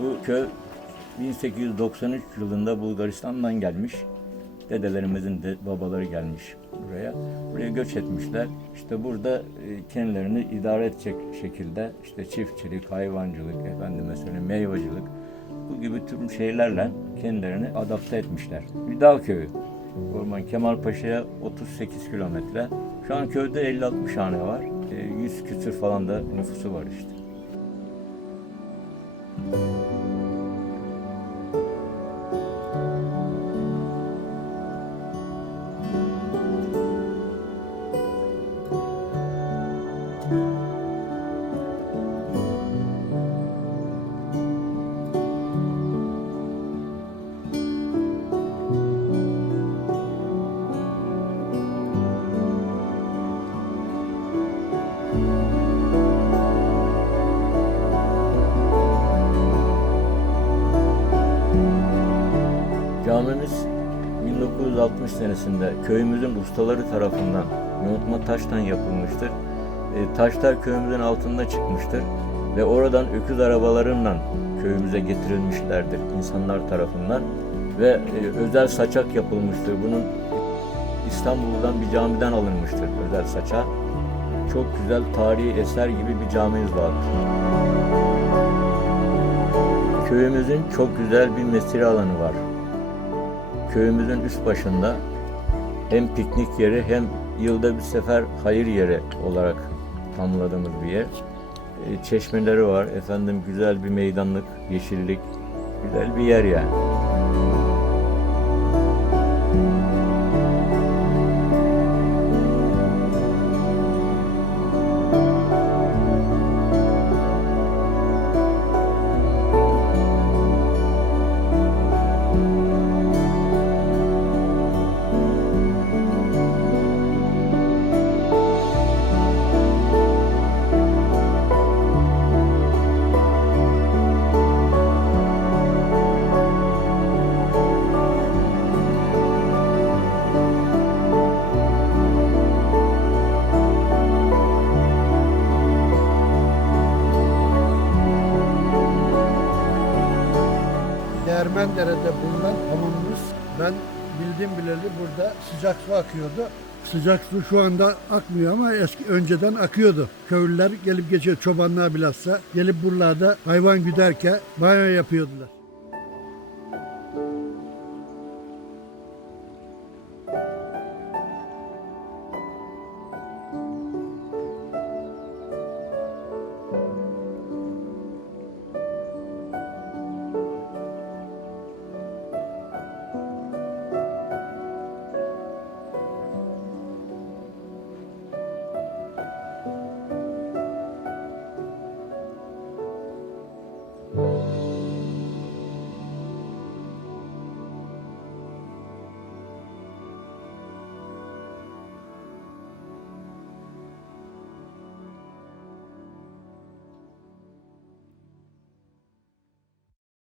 Bu köy 1893 yılında Bulgaristan'dan gelmiş. Dedelerimizin de babaları gelmiş buraya. Buraya göç etmişler. İşte burada e, kendilerini idare edecek şekilde işte çiftçilik, hayvancılık, efendime söyleyeyim meyvacılık bu gibi tüm şeylerle kendilerini adapte etmişler. Bir dağ köyü. Orman Kemalpaşa'ya 38 kilometre. Şu an köyde 50-60 hane var. E, 100 küsür falan da nüfusu var işte. Camimiz 1960 senesinde köyümüzün ustaları tarafından yontma taştan yapılmıştır. E, taşlar köyümüzün altında çıkmıştır ve oradan öküz arabalarıyla köyümüze getirilmişlerdir insanlar tarafından ve e, özel saçak yapılmıştır. Bunun İstanbul'dan bir camiden alınmıştır özel saçak. Çok güzel tarihi eser gibi bir camimiz vardır. Köyümüzün çok güzel bir mesire alanı var köyümüzün üst başında hem piknik yeri hem yılda bir sefer hayır yeri olarak tanımladığımız bir yer. E, Çeşmeleri var, efendim güzel bir meydanlık, yeşillik, güzel bir yer yani. Değirmendere'de bulunan hamamımız ben bildiğim bileli burada sıcak su akıyordu. Sıcak su şu anda akmıyor ama eski önceden akıyordu. Köylüler gelip geçiyor çobanlar bilhassa gelip buralarda hayvan güderken banyo yapıyordular.